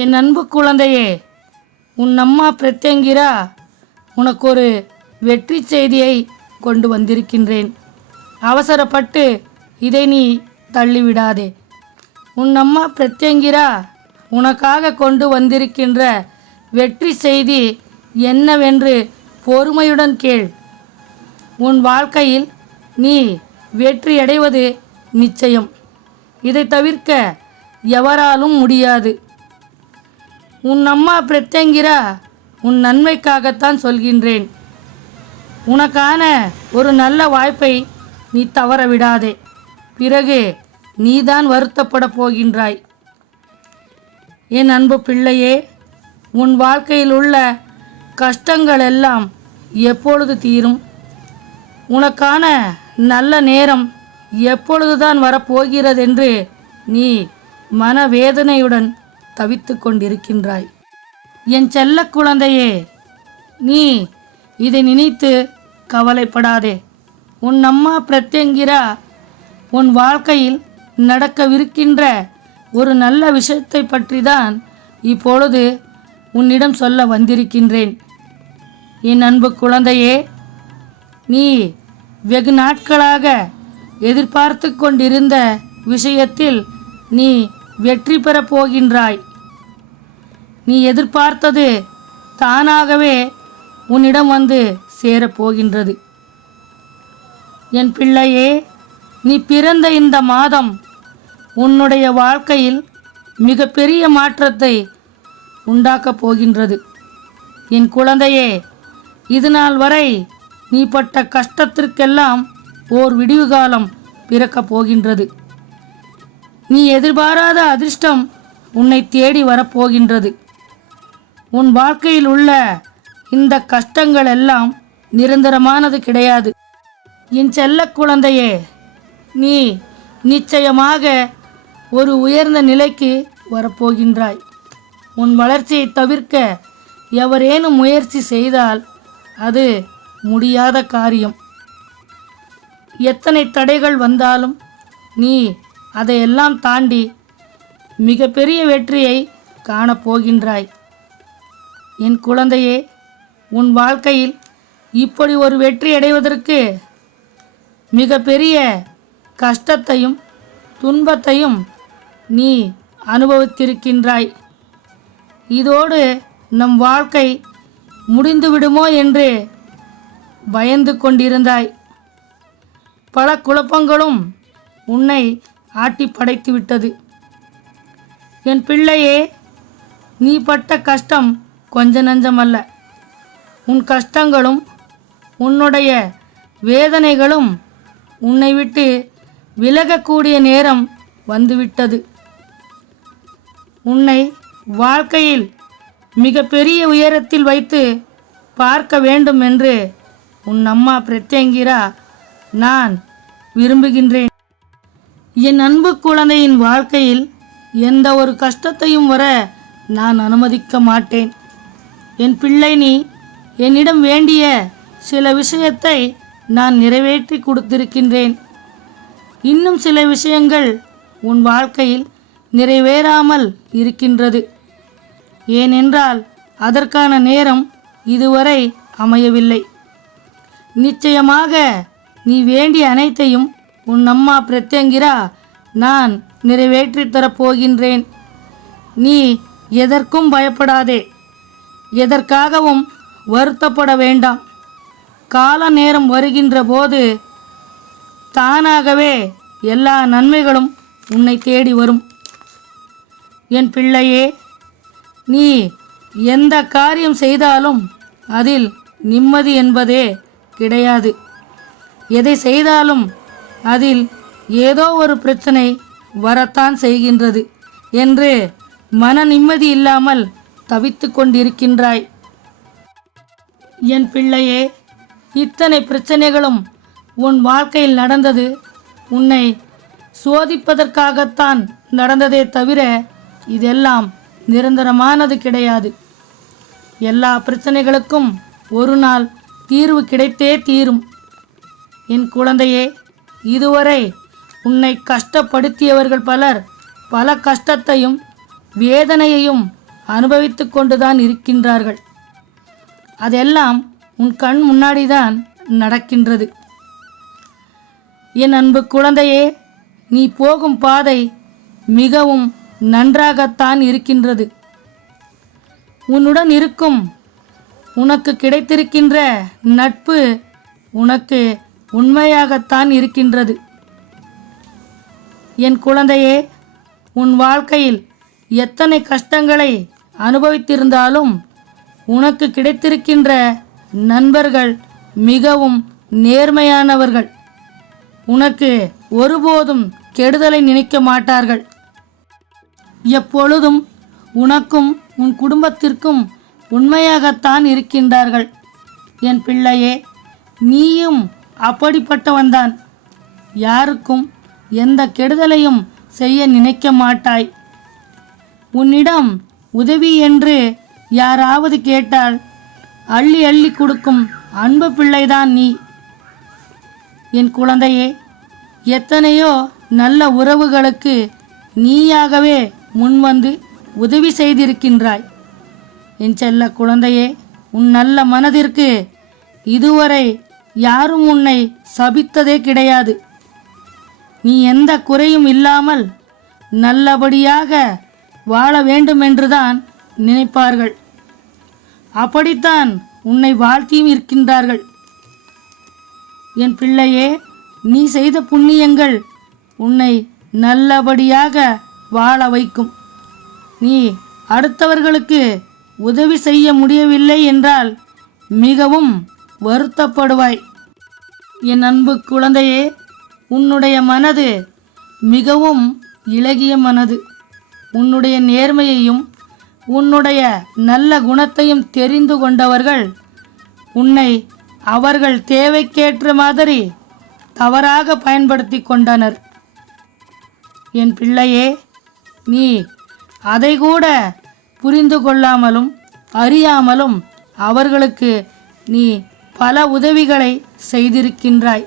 என் அன்பு குழந்தையே, உன் அம்மா பிரத்யங்கிரா உனக்கு ஒரு வெற்றி செய்தியை கொண்டு வந்திருக்கின்றேன். அவசரப்பட்டு இதை நீ தள்ளிவிடாதே. உன் அம்மா பிரத்யங்கிரா உனக்காக கொண்டு வந்திருக்கின்ற வெற்றி செய்தி என்னவென்று பொறுமையுடன் கேள். உன் வாழ்க்கையில் நீ வெற்றியடைவது நிச்சயம். இதை தவிர்க்க எவராலும் முடியாது. உன் அம்மா பிரத்யங்கிரா உன் நன்மைக்காகத்தான் சொல்கின்றேன். உனக்கான ஒரு நல்ல வாய்ப்பை நீ தவற விடாதே. பிறகு நீதான் வருத்தப்பட போகின்றாய். என் அன்பு பிள்ளையே, உன் வாழ்க்கையில் உள்ள கஷ்டங்கள் எல்லாம் எப்பொழுது தீரும்? உனக்கான நல்ல நேரம் எப்பொழுதுதான் வரப்போகிறதென்று நீ மனவேதனையுடன் தவித்து கொண்டிருக்கின்றாய். என் செல்ல குழந்தையே, நீ இதை நினைத்து கவலைப்படாதே. உன் அம்மா பிரத்யங்கிரா உன் வாழ்க்கையில் நடக்கவிருக்கின்ற ஒரு நல்ல விஷயத்தை பற்றி தான் இப்பொழுது உன்னிடம் சொல்ல வந்திருக்கின்றேன். என் அன்பு குழந்தையே, நீ வெகு நாட்களாக எதிர்பார்த்து கொண்டிருந்த விஷயத்தில் நீ வெற்றி பெறப் போகின்றாய். நீ எதிர்பார்த்தது தானாகவே உன்னிடம் வந்து சேரப்போகின்றது. என் பிள்ளையே, நீ பிறந்த இந்த மாதம் உன்னுடைய வாழ்க்கையில் மிகப்பெரிய மாற்றத்தை உண்டாக்கப் போகின்றது. என் குழந்தையே, இதுநாள் வரை நீ பட்ட கஷ்டத்திற்கெல்லாம் ஓர் விடிவு காலம் பிறக்கப் போகின்றது. நீ எதிர்பாராத அதிர்ஷ்டம் உன்னை தேடி வரப்போகின்றது. உன் வாழ்க்கையில் உள்ள இந்த கஷ்டங்கள் எல்லாம் நிரந்தரமானது கிடையாது. என் செல்ல குழந்தையே, நீ நிச்சயமாக ஒரு உயர்ந்த நிலைக்கு வரப்போகின்றாய். உன் வளர்ச்சியை தவிர்க்க எவரேனும் முயற்சி செய்தால் அது முடியாத காரியம். எத்தனை தடைகள் வந்தாலும் நீ அதையெல்லாம் தாண்டி மிகப்பெரிய வெற்றியை காணப்போகின்றாய். என் குழந்தையே, உன் வாழ்க்கையில் இப்படி ஒரு வெற்றி அடைவதற்கு மிகப்பெரிய கஷ்டத்தையும் துன்பத்தையும் நீ அனுபவித்திருக்கின்றாய். இதோடு நம் வாழ்க்கை முடிந்துவிடுமோ என்று பயந்து கொண்டிருந்தாய். பல குழப்பங்களும் உன்னை ஆட்டி படைத்து விட்டது. என் பிள்ளையே, நீ பட்ட கஷ்டம் கொஞ்ச நஞ்சமல்ல. உன் கஷ்டங்களும் உன்னுடைய வேதனைகளும் உன்னை விட்டு விலகக்கூடிய நேரம் வந்துவிட்டது. உன்னை வாழ்க்கையில் மிகப்பெரிய உயரத்தில் வைத்து பார்க்க வேண்டும் என்று உன் அம்மா பிரத்யங்கிரா நான் விரும்புகின்றேன். என் அன்பு குழந்தையின் வாழ்க்கையில் எந்த ஒரு கஷ்டத்தையும் வர நான் அனுமதிக்க மாட்டேன். என் பிள்ளை, நீ என்னிடம் வேண்டிய சில விஷயத்தை நான் நிறைவேற்றி கொடுத்திருக்கின்றேன். இன்னும் சில விஷயங்கள் உன் வாழ்க்கையில் நிறைவேறாமல் இருக்கின்றது. ஏனென்றால் அதற்கான நேரம் இதுவரை அமையவில்லை. நிச்சயமாக நீ வேண்டிய அனைத்தையும் உன் அம்மா பிரத்யங்கிரா நான் நிறைவேற்றி தரப்போகின்றேன். நீ எதற்கும் பயப்படாதே. எதற்காகவும் வருத்தப்பட வேண்டாம். கால நேரம் வருகின்ற போது தானாகவே எல்லா நன்மைகளும் உன்னை தேடி வரும். என் பிள்ளையே, நீ எந்த காரியம் செய்தாலும் அதில் நிம்மதி என்பதே கிடையாது. எதை செய்தாலும் அதில் ஏதோ ஒரு பிரச்சனை வரத்தான் செய்கின்றது என்று மன நிம்மதி இல்லாமல் தவித்து கொண்டிருக்கின்றாய். என் பிள்ளையே, இத்தனை பிரச்சனைகளும் உன் வாழ்க்கையில் நடந்தது உன்னை சோதிப்பதற்காகத்தான் நடந்ததே தவிர இதெல்லாம் நிரந்தரமானது கிடையாது. எல்லா பிரச்சனைகளுக்கும் ஒரு நாள் தீர்வு கிடைத்தே தீரும். என் குழந்தையே, இதுவரை உன்னை கஷ்டப்படுத்தியவர்கள் பலர் பல கஷ்டத்தையும் வேதனையையும் அனுபவித்து கொண்டுதான் இருக்கின்றார்கள். அதெல்லாம் உன் கண் முன்னாடிதான் நடக்கின்றது. என் அன்பு குழந்தையே, நீ போகும் பாதை மிகவும் நன்றாகத்தான் இருக்கின்றது. உன்னுடன் இருக்கும் உனக்கு கிடைத்திருக்கின்ற நட்பு உனக்கு உண்மையாகத்தான் இருக்கின்றது. என் குழந்தையே, உன் வாழ்க்கையில் எத்தனை கஷ்டங்களை அனுபவித்திருந்தாலும் உனக்கு கிடைத்திருக்கின்ற நண்பர்கள் மிகவும் நேர்மையானவர்கள். உனக்கு ஒருபோதும் கெடுதலை நினைக்க மாட்டார்கள். எப்பொழுதும் உனக்கும் உன் குடும்பத்திற்கும் உண்மையாகத்தான் இருக்கின்றார்கள். என் பிள்ளையே, நீயும் அப்படிப்பட்டவன்தான். யாருக்கும் எந்த கெடுதலையும் செய்ய நினைக்க மாட்டாய். உன்னிடம் உதவி என்று யாராவது கேட்டால் அள்ளி அள்ளி கொடுக்கும் அன்பு பிள்ளைதான் நீ. என் குழந்தையே, எத்தனையோ நல்ல உறவுகளுக்கு நீயாகவே முன்வந்து உதவி செய்திருக்கின்றாய். என் செல்ல குழந்தையே, உன் நல்ல மனதிற்கு இதுவரை யாரும் உன்னை சபித்ததே கிடையாது. நீ எந்த குறையும் இல்லாமல் நல்லபடியாக வாழ வேண்டுமென்றுதான் நினைப்பார்கள். அப்படித்தான் உன்னை வாழ்த்தியும் இருக்கின்றார்கள். என் பிள்ளையே, நீ செய்த புண்ணியங்கள் உன்னை நல்லபடியாக வாழ வைக்கும். நீ அடுத்தவர்களுக்கு உதவி செய்ய முடியவில்லை என்றால் மிகவும் வருத்தப்படுவாய். என் அன்பு குழந்தையே, உன்னுடைய மனது மிகவும் இளகிய மனது. உன்னுடைய நேர்மையையும் உன்னுடைய நல்ல குணத்தையும் தெரிந்து கொண்டவர்கள் உன்னை அவர்கள் தேவைக்கேற்ற மாதிரி தவறாக பயன்படுத்தி கொண்டனர். என் பிள்ளையே, நீ அதை கூட புரிந்து கொள்ளாமலும் அறியாமலும் அவர்களுக்கு நீ பல உதவிகளை செய்திருக்கின்றாய்.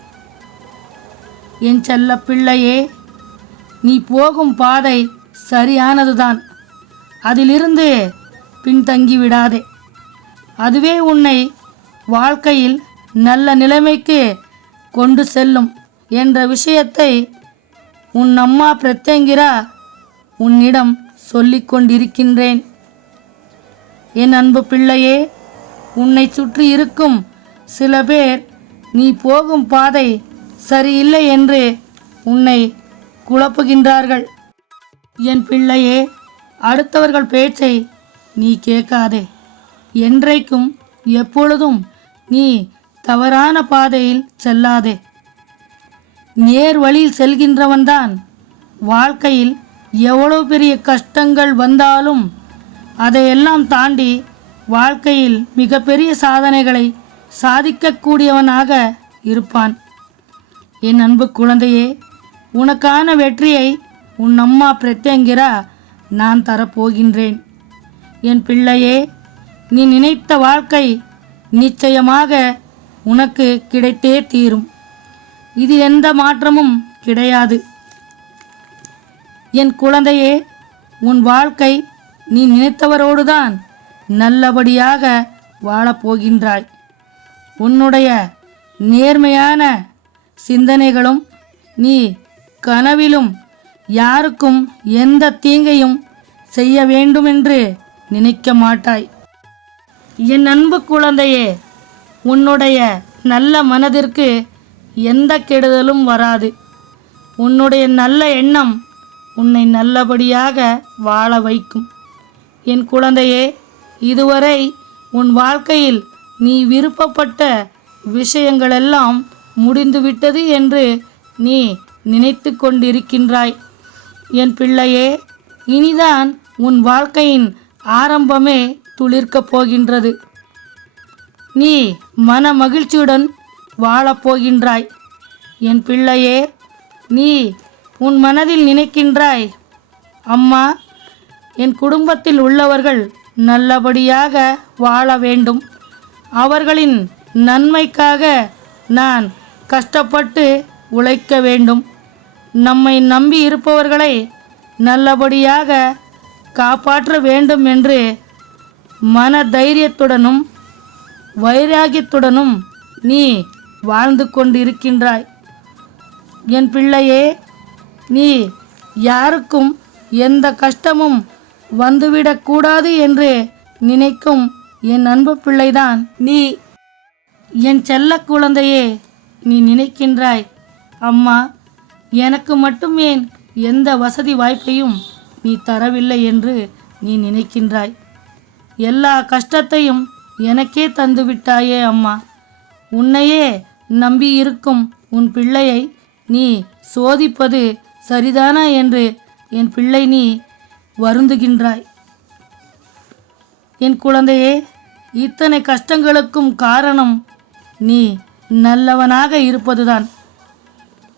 என் செல்ல பிள்ளையே, நீ போகும் பாதை சரியானதுதான். அதிலிருந்து பின்தங்கி விடாதே. அதுவே உன்னை வாழ்க்கையில் நல்ல நிலைமைக்கு கொண்டு செல்லும் என்ற விஷயத்தை உன் அம்மா பிரத்யங்கிரா உன்னிடம் சொல்லிக் கொண்டிருக்கின்றேன். என் அன்பு பிள்ளையே, உன்னை சுற்றி இருக்கும் சில பேர் நீ போகும் பாதை சரியில்லை என்று உன்னை குழப்புகின்றார்கள். என் பிள்ளையே, அடுத்தவர்கள் பேச்சை நீ கேட்காதே. என்றைக்கும் எப்பொழுதும் நீ தவறான பாதையில் செல்லாதே. நேர் வழியில் செல்கின்றவன்தான் வாழ்க்கையில் எவ்வளவு பெரிய கஷ்டங்கள் வந்தாலும் அதையெல்லாம் தாண்டி வாழ்க்கையில் மிகப்பெரிய சாதனைகளை சாதிக்கக்கூடியவனாக இருப்பான். என் அன்பு குழந்தையே, உனக்கான வெற்றியை உன் அம்மா பிரத்யங்கிரா நான் தரப்போகின்றேன். என் பிள்ளையே, நீ நினைத்த வாழ்க்கை நிச்சயமாக உனக்கு கிடைத்தே தீரும். இது எந்த மாற்றமும் கிடையாது. என் குழந்தையே, உன் வாழ்க்கை நீ நினைத்தவரோடுதான் நல்லபடியாக வாழப்போகின்றாய். உன்னுடைய நேர்மையான சிந்தனைகளும் நீ கனவிலும் யாருக்கும் எந்த தீங்கையும் செய்ய வேண்டுமென்று நினைக்க மாட்டாய். என் அன்பு குழந்தையே, உன்னுடைய நல்ல மனதிற்கு எந்த கெடுதலும் வராது. உன்னுடைய நல்ல எண்ணம் உன்னை நல்லபடியாக வாழ வைக்கும். என் குழந்தையே, இதுவரை உன் வாழ்க்கையில் நீ விருப்பப்பட்ட விஷயங்களெல்லாம் முடிந்துவிட்டது என்று நீ நினைத்து கொண்டிருக்கின்றாய். என் பிள்ளையே, இனிதான் உன் வாழ்க்கையின் ஆரம்பமே துளிர்க்கப் போகின்றது. நீ மன மகிழ்ச்சியுடன் வாழப்போகின்றாய். என் பிள்ளையே, நீ உன் மனதில் நினைக்கின்றாய், அம்மா, என் குடும்பத்தில் உள்ளவர்கள் நல்லபடியாக வாழ வேண்டும். அவர்களின் நன்மைக்காக நான் கஷ்டப்பட்டு உழைக்க வேண்டும். நம்மை நம்பி இருப்பவர்களை நல்லபடியாக காப்பாற்ற வேண்டும் என்று மன தைரியத்துடனும் வைராகியத்துடனும் நீ வாழ்ந்து கொண்டிருக்கின்றாய். என் பிள்ளையே, நீ யாருக்கும் எந்த கஷ்டமும் வந்துவிடக்கூடாது என்று நினைக்கும் என் அன்பு பிள்ளைதான் நீ. என் செல்ல குழந்தையே, நீ நினைக்கின்றாய், அம்மா எனக்கு மட்டும் ஏன் எந்த வசதி வாய்ப்பையும் நீ தரவில்லை என்று நீ நினைக்கின்றாய். எல்லா கஷ்டத்தையும் எனக்கே தந்துவிட்டாயே அம்மா. உன்னையே நம்பி இருக்கும் உன் பிள்ளையை நீ சோதிப்பது சரிதானா என்று என் பிள்ளை நீ வருந்துகின்றாய். என் குழந்தையே, இத்தனை கஷ்டங்களுக்கும் காரணம் நீ நல்லவனாக இருப்பதுதான்.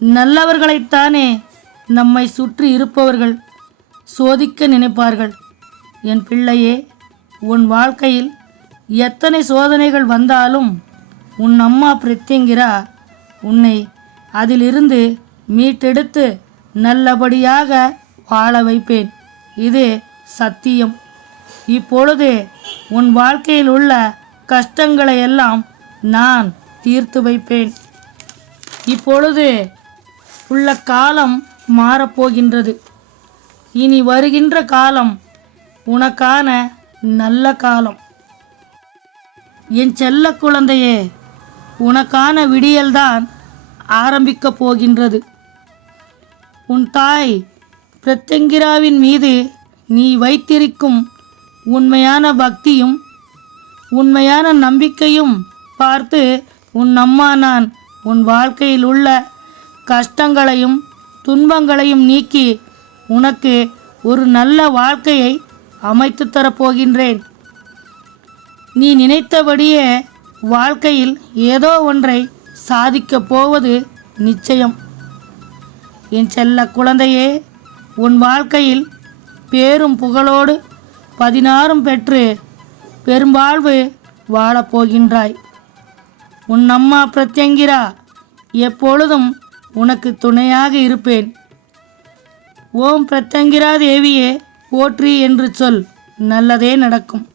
நல்லவர்களைத்தானே நம்மை சுற்றி இருப்பவர்கள் சோதிக்க நினைப்பார்கள். என் பிள்ளையே, உன் வாழ்க்கையில் எத்தனை சோதனைகள் வந்தாலும் உன் அம்மா பிரத்யங்கிரா உன்னை அதிலிருந்து மீட்டெடுத்து நல்லபடியாக வாழ வைப்பேன். இது சத்தியம். இப்பொழுது உன் வாழ்க்கையில் உள்ள கஷ்டங்களை எல்லாம் நான் தீர்த்து வைப்பேன். இப்பொழுது உள்ள காலம் மாறப்போகின்றது. இனி வருகின்ற காலம் உனக்கான நல்ல காலம். என் செல்ல குழந்தையே, உனக்கான விடியல்தான் ஆரம்பிக்கப் போகின்றது. உன் தாய் பிரத்யங்கிராவின் மீது நீ வைத்திருக்கும் உண்மையான பக்தியும் உண்மையான நம்பிக்கையும் பார்த்து உன் அம்மா நான் உன் வாழ்க்கையில் உள்ள கஷ்டங்களையும் துன்பங்களையும் நீக்கி உனக்கு ஒரு நல்ல வாழ்க்கையை அமைத்து தரப்போகின்றேன். நீ நினைத்தபடியே வாழ்க்கையில் ஏதோ ஒன்றை சாதிக்கப் போவது நிச்சயம். என் செல்ல குழந்தையே, உன் வாழ்க்கையில் பேரும் புகழோடு 16 பெற்று பெரும்பாழ்வு வாழப்போகின்றாய். உன் அம்மா பிரத்யங்கிரா எப்பொழுதும் உனக்கு துணையாக இருப்பேன். ஓம் பிரத்யங்கிரா தேவியே போற்றி என்று சொல், நல்லதே நடக்கும்.